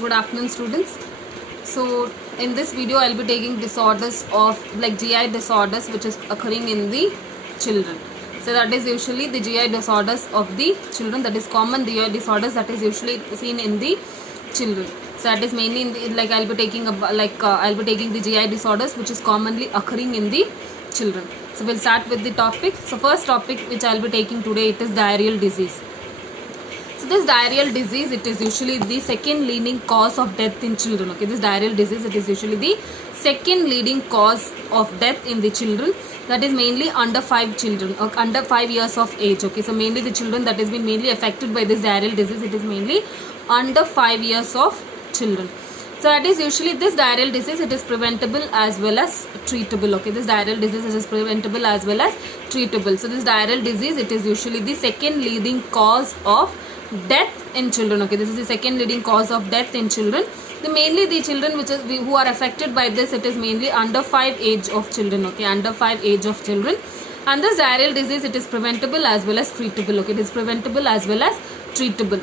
Good afternoon, students. So in this video I'll be taking disorders of like GI disorders which is occurring in the children. So that is usually the GI disorders of the children, that is common GI disorders that is usually seen in the children. So that is mainly in the, like I'll be taking the GI disorders which is commonly occurring in the children. So we'll start with the topic. So first topic which I'll be taking today, it is diarrheal disease. So this diarrheal disease, it is usually the second leading cause of death in children. Okay, this diarrheal disease, it is usually the second leading cause of death in the children. That is mainly under 5 children or under 5 years of age. Okay, so mainly the children that has been mainly affected by this diarrheal disease, it is mainly under 5 years of children. So that is usually this diarrheal disease, it is preventable as well as treatable. Okay, this diarrheal disease is preventable as well as treatable. So this diarrheal disease, it is usually the second leading cause of death in children. Okay, this is the second leading cause of death in children. Mainly the children who are affected by this, it is mainly under 5 age of children. Okay, under 5 age of children. And this diarrheal disease, it is preventable as well as treatable. Okay, it is preventable as well as treatable.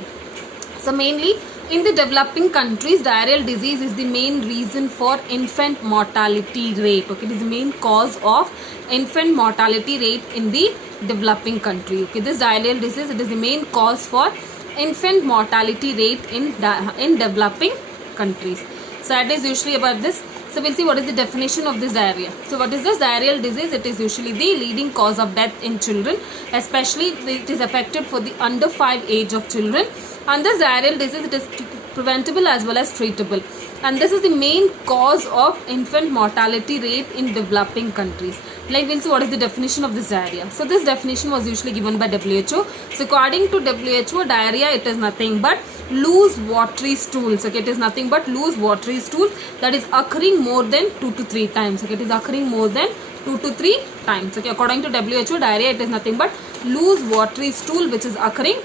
So mainly in the developing countries, diarrheal disease is the main reason for infant mortality rate. Okay, it is the main cause of infant mortality rate in the developing country. Okay, this diarrheal disease, it is the main cause for infant mortality rate in developing countries. So that is usually about this. So we'll see what is the definition of this diarrhea. So what is this diarrheal disease? It is usually the leading cause of death in children, especially it is affected for the under 5 age of children. And this diarrheal disease, it is preventable as well as treatable. And this is the main cause of infant mortality rate in developing countries. Like we'll see what is the definition of this diarrhea. So this definition was usually given by WHO. So according to WHO, diarrhea, it is nothing but loose watery stools. Okay, it is nothing but loose watery stools that is occurring more than 2 to 3 times. Okay, it is occurring more than 2 to 3 times. Okay, according to WHO, diarrhea, it is nothing but loose watery stool which is occurring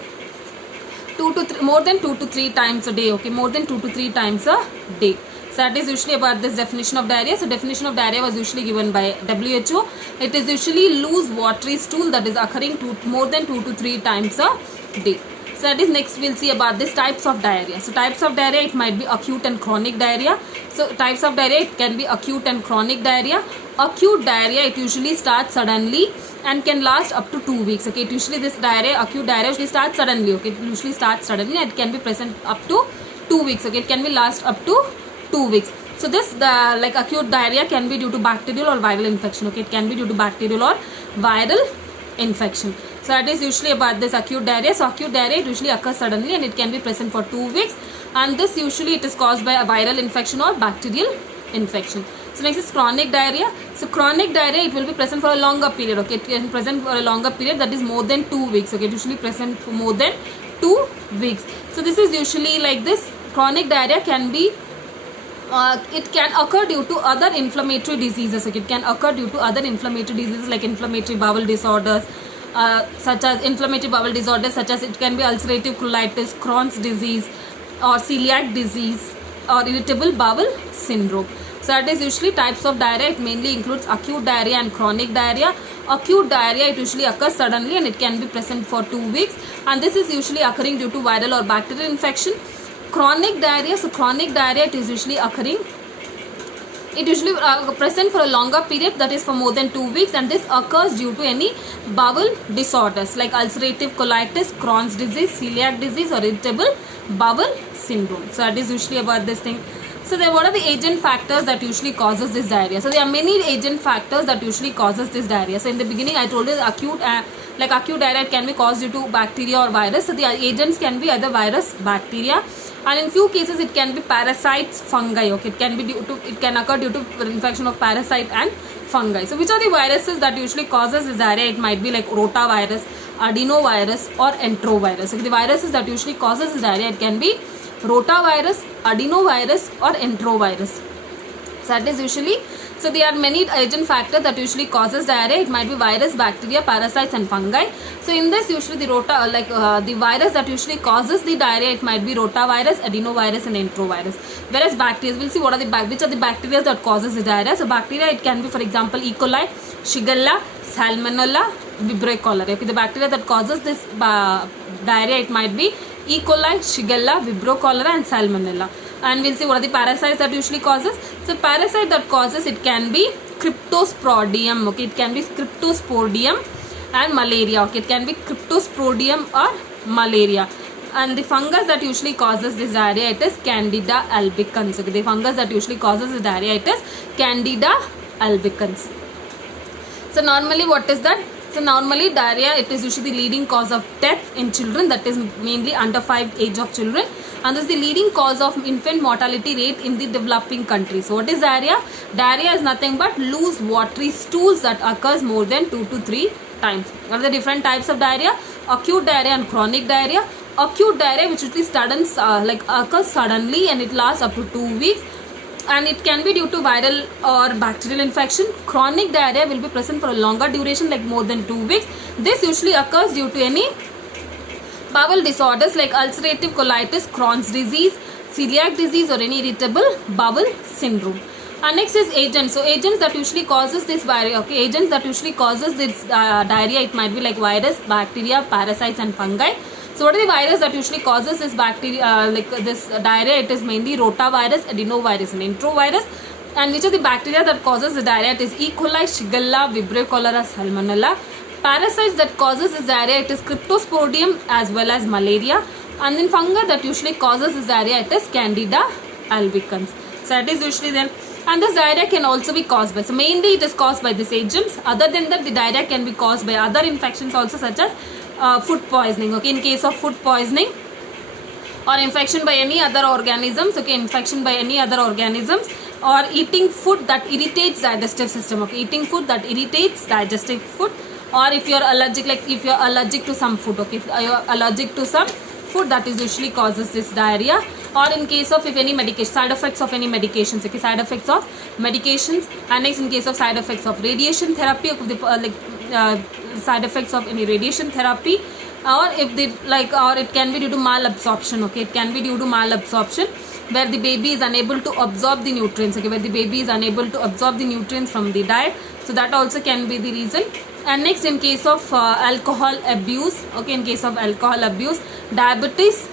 more than 2 to 3 times a day. Okay, more than 2 to 3 times a day. So that is usually about this definition of diarrhea. So definition of diarrhea was usually given by WHO. It is usually loose watery stool that is occurring more than 2 to 3 times a day. So that is next we'll see about this types of diarrhea. So types of diarrhea, it might be acute and chronic diarrhea. So types of diarrhea, it can be acute and chronic diarrhea. Acute diarrhea, it usually starts suddenly and can last up to 2 weeks. Okay, it usually this diarrhea, acute diarrhea usually starts suddenly. Okay, it usually starts suddenly and it can be present up to 2 weeks. Okay, it can be last up to 2 weeks. So this like acute diarrhea can be due to bacterial or viral infection. Okay, it can be due to bacterial or viral infection. So that is usually about this acute diarrhea. So acute diarrhea, it usually occurs suddenly and it can be present for 2 weeks. And this usually it is caused by a viral infection or bacterial infection. So next is chronic diarrhea. So chronic diarrhea, it will be present for a longer period. Okay, it can be present for a longer period, that is more than 2 weeks. Okay, it usually present for more than 2 weeks. So this is usually like this. Chronic diarrhea can be it can occur due to other inflammatory diseases. Okay, it can occur due to other inflammatory diseases like inflammatory bowel disorders, such as it can be ulcerative colitis, Crohn's disease, or celiac disease, or irritable bowel syndrome. So that is usually types of diarrhea. It mainly includes acute diarrhea and chronic diarrhea. Acute diarrhea, it usually occurs suddenly and it can be present for 2 weeks, and this is usually occurring due to viral or bacterial infection. Chronic diarrhea, so chronic diarrhea, it is usually occurring, it usually present for a longer period, that is for more than 2 weeks, and this occurs due to any bowel disorders like ulcerative colitis, Crohn's disease, celiac disease, or irritable bowel syndrome. So that is usually about this thing. So then what are the agent factors that usually causes this diarrhea? So there are many agent factors that usually causes this diarrhea. So in the beginning I told you acute diarrhea, it can be caused due to bacteria or virus. So the agents can be either virus, bacteria, and in few cases it can be parasites, fungi. Okay, it can occur due to infection of parasite and fungi. So which are the viruses that usually causes this diarrhea? It might be like rotavirus, adenovirus, or enterovirus. Okay, the viruses that usually causes this diarrhea, it can be rotavirus, adenovirus, or enterovirus. So that is usually, so there are many agent factors that usually causes diarrhea. It might be virus, bacteria, parasites, and fungi. So in this usually the virus that usually causes the diarrhea, it might be rotavirus, adenovirus, and enterovirus. Whereas bacteria, we'll see which are the bacteria that causes the diarrhea. So bacteria, it can be for example E. coli, Shigella, Salmonella, Vibrio cholerae. Okay, the bacteria that causes this diarrhea, it might be E. coli, Shigella, Vibrio cholerae, and Salmonella. And we'll see what are the parasites that usually causes. So parasite that causes, it can be Cryptosporidium, okay, it can be Cryptosporidium and malaria, okay, it can be Cryptosporidium or malaria. And the fungus that usually causes this diarrhea, it is Candida albicans, okay, the fungus that usually causes the diarrhea, it is Candida albicans. So normally what is that? So normally diarrhea, it is usually the leading cause of death in children, that is mainly under 5 age of children, and this is the leading cause of infant mortality rate in the developing countries. So what is diarrhea? Diarrhea is nothing but loose watery stools that occurs more than 2 to 3 times. What are the different types of diarrhea? Acute diarrhea and chronic diarrhea. Acute diarrhea, which usually occurs suddenly and it lasts up to 2 weeks, and it can be due to viral or bacterial infection. Chronic diarrhea will be present for a longer duration, like more than 2 weeks. This usually occurs due to any bowel disorders like ulcerative colitis, Crohn's disease, celiac disease, or any irritable bowel syndrome. And next is agents. So agents that usually causes this diarrhea, okay, agents that usually causes this diarrhea, it might be like virus, bacteria, parasites and fungi. So what are the virus that usually causes this bacteria, this diarrhea? It is mainly rotavirus, adenovirus and enterovirus. And which are the bacteria that causes the diarrhea? It is E. coli, Shigella, Vibrio cholera, Salmonella. Parasites that causes this diarrhea, it is Cryptosporidium as well as malaria. And then fungi that usually causes this diarrhea, it is Candida albicans. So that is usually then. And this diarrhea can also be caused by, so mainly it is caused by these agents. Other than that, the diarrhea can be caused by other infections also, such as food poisoning, okay, in case of food poisoning or infection by any other organisms, okay, infection by any other organisms, or eating food that irritates digestive system, okay, eating food that irritates digestive food, or if you are allergic, like if you are allergic to some food, okay, if you are allergic to some food, that is usually causes this diarrhea. Or in case of if any medication, side effects of any medications, okay, side effects of medications. And next, in case of side effects of radiation therapy, side effects of any radiation therapy, or if they or it can be due to malabsorption, okay, it can be due to malabsorption, where the baby is unable to absorb the nutrients, okay, where the baby is unable to absorb the nutrients from the diet. So that also can be the reason. And next, in case of alcohol abuse, okay, in case of alcohol abuse, diabetes,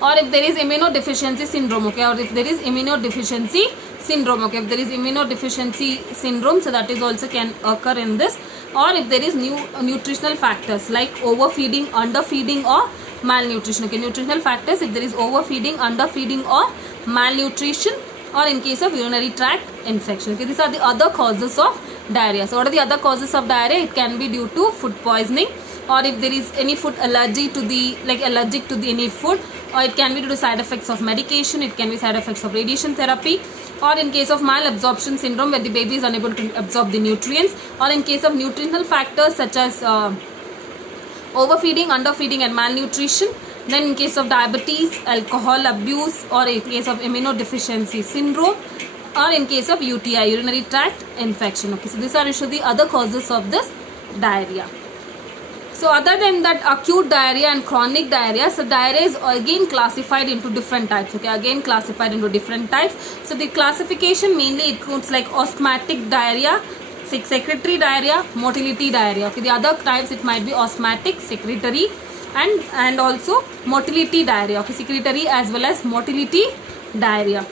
or if there is immunodeficiency syndrome, okay, or if there is immunodeficiency syndrome, okay, if there is immunodeficiency syndrome, so that is also can occur in this. Or if there is nutritional factors like overfeeding, underfeeding or malnutrition, okay, nutritional factors, if there is overfeeding, underfeeding or malnutrition, or in case of urinary tract infection, okay, these are the other causes of diarrhea. So what are the other causes of diarrhea? It can be due to food poisoning, or if there is any food allergy to the allergic to the any food, or it can be due to side effects of medication, it can be side effects of radiation therapy, or in case of malabsorption syndrome, where the baby is unable to absorb the nutrients, or in case of nutritional factors such as overfeeding, underfeeding and malnutrition. Then in case of diabetes, alcohol abuse, or in case of immunodeficiency syndrome, or in case of UTI, urinary tract infection, okay, so these are usually the other causes of this diarrhea. So other than that, acute diarrhea and chronic diarrhea, so diarrhea is again classified into different types, okay, again classified into different types. So the classification mainly includes like osmotic diarrhea, secretory diarrhea, motility diarrhea, okay, the other types it might be osmotic, secretory and also motility diarrhea, okay, secretory as well as motility diarrhea.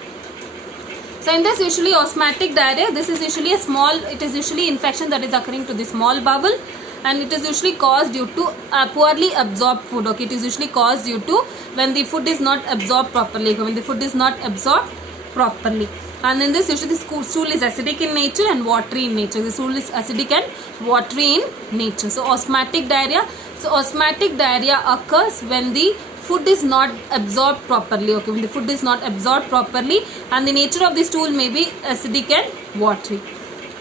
So in this usually osmotic diarrhea, this is usually it is usually infection that is occurring to the small bowel, and it is usually caused due to poorly absorbed food, okay, it is usually caused due to when the food is not absorbed properly, when the food is not absorbed properly. And in this usually the stool is acidic in nature and watery in nature. The stool is acidic and watery in nature. So osmotic diarrhea. So osmotic diarrhea occurs when the food is not absorbed properly, okay, when the food is not absorbed properly and the nature of the stool may be acidic and watery.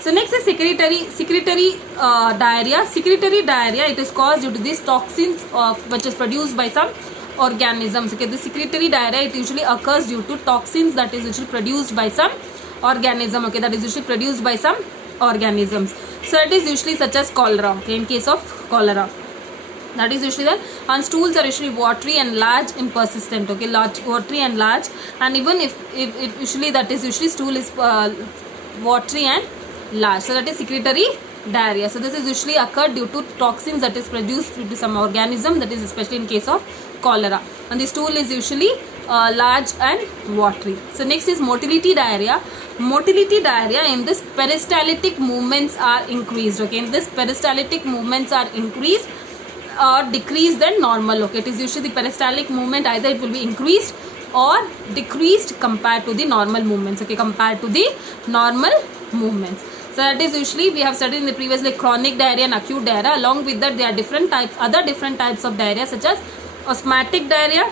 So next is secretory diarrhea. Secretory diarrhea, it is caused due to these toxins which is produced by some organisms, okay. The secretory diarrhea, it usually occurs due to toxins that is usually produced by some organism, okay, that is usually produced by some organisms. So it is usually such as cholera, okay, in case of cholera, that is usually there. And stools are usually watery and large and persistent, okay, watery and large, and even if it usually that is usually stool is watery and large, so that is secretory diarrhea. So this is usually occurred due to toxins that is produced due to some organism, that is especially in case of cholera, and the stool is usually large and watery. So next is motility diarrhea. Motility diarrhea, in this peristaltic movements are increased. Okay, in this peristaltic movements are increased or decreased than normal. Okay, it is usually the peristaltic movement, either it will be increased or decreased compared to the normal movements. Okay, compared to the normal movements. So that is usually, we have studied in the previous, like chronic diarrhea and acute diarrhea. Along with that, there are different types, other different types of diarrhea, such as osmotic diarrhea.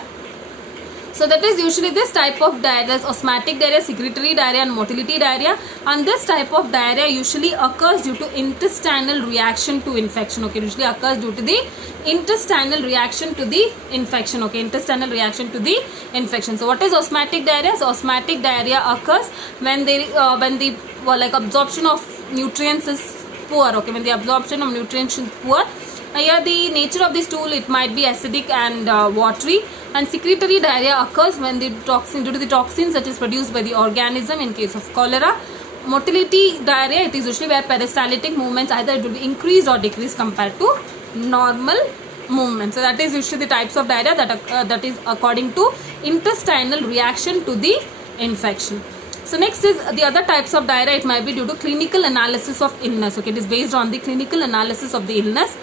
So that is usually this type of diarrhea, osmotic diarrhea, secretory diarrhea and motility diarrhea. And this type of diarrhea usually occurs due to intestinal reaction to infection. Okay, usually occurs due to the intestinal reaction to the infection. Okay, intestinal reaction to the infection. So what is osmotic diarrhea? So osmotic diarrhea occurs when the like absorption of nutrients is poor. Okay, when the absorption of nutrients is poor. Here the nature of the stool, it might be acidic and watery. And secretory diarrhea occurs when the toxin, due to the toxins that is produced by the organism in case of cholera. Motility diarrhea, it is usually where peristaltic movements, either it will be increased or decreased compared to normal movements. So that is usually the types of diarrhea that is according to intestinal reaction to the infection. So next is the other types of diarrhea. It might be due to clinical analysis of illness. Okay, it is based on the clinical analysis of the illness.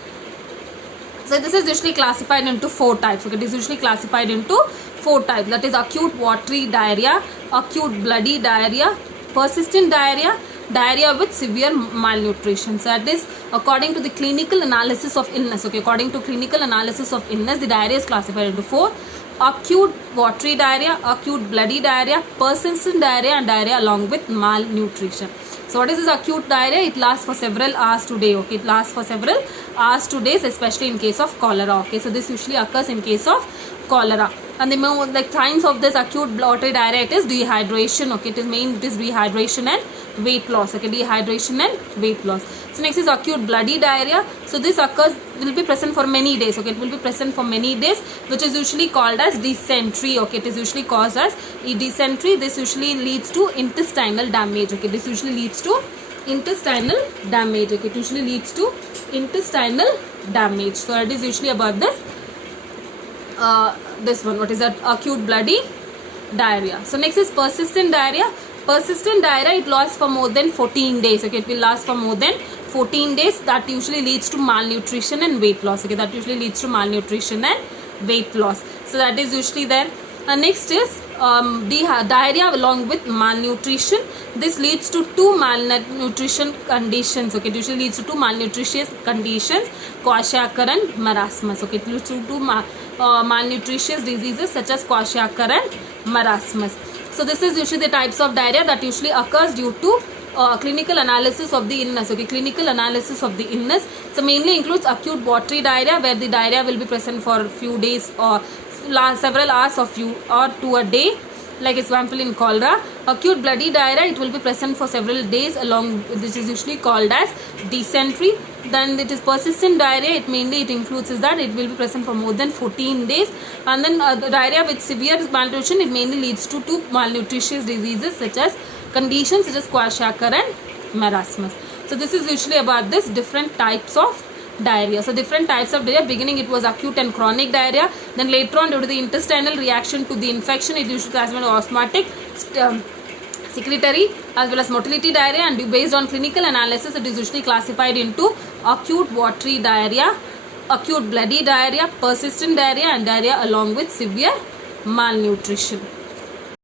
So this is usually classified into 4 types. Okay, it is usually classified into 4 types. That is acute watery diarrhea, acute bloody diarrhea, persistent diarrhea, diarrhea with severe malnutrition. So that is according to the clinical analysis of illness. Okay, according to clinical analysis of illness, the diarrhea is classified into 4: acute watery diarrhea, acute bloody diarrhea, persistent diarrhea and diarrhea along with malnutrition. So what is this acute diarrhea? It lasts for several hours to day. Okay, it lasts for several hours to days, especially in case of cholera. Okay, so this usually occurs in case of cholera. And the more like signs of this acute watery diarrhea, it is dehydration. Okay, it is dehydration and weight loss. Okay, dehydration and weight loss. So next is acute bloody diarrhea. So this will be present for many days. Okay, it will be present for many days, which is usually called as dysentery. Okay, it is usually caused as dysentery. This usually leads to intestinal damage. Okay, this usually leads to intestinal damage. Okay, it usually leads to intestinal damage. So it is usually about this this one. What is that? Acute bloody diarrhea. So next is persistent diarrhea. Persistent diarrhea, it lasts for more than 14 days. Okay, it will last for more than 14 days. That usually leads to malnutrition and weight loss. Okay, that usually leads to malnutrition and weight loss. So that is usually there. Next is diarrhea along with malnutrition. This leads to 2 malnutrition conditions. Okay, it usually leads to 2 malnutritious conditions: kwashiorkor and marasmus. Okay, it leads to 2 malnutritious diseases such as kwashiorkor and marasmus. So this is usually the types of diarrhea that usually occurs due to clinical analysis of the illness. Okay, clinical analysis of the illness. So mainly includes acute watery diarrhea, where the diarrhea will be present for a few days or several hours or to a day. Like example in cholera. Acute bloody diarrhea, it will be present for several days along. This is usually called as dysentery. Then it is persistent diarrhea. It includes is that it will be present for more than 14 days. And then the diarrhea with severe malnutrition, it mainly leads to 2 malnutritious diseases such as conditions such as kwashiorkor and marasmus. So this is usually about this different types of diarrhea. So different types of diarrhea. Beginning it was acute and chronic diarrhea. Then later on, due to the intestinal reaction to the infection, it usually classified as osmotic, secretory as well as motility diarrhea. And based on clinical analysis, it is usually classified into acute watery diarrhea, acute bloody diarrhea, persistent diarrhea and diarrhea along with severe malnutrition.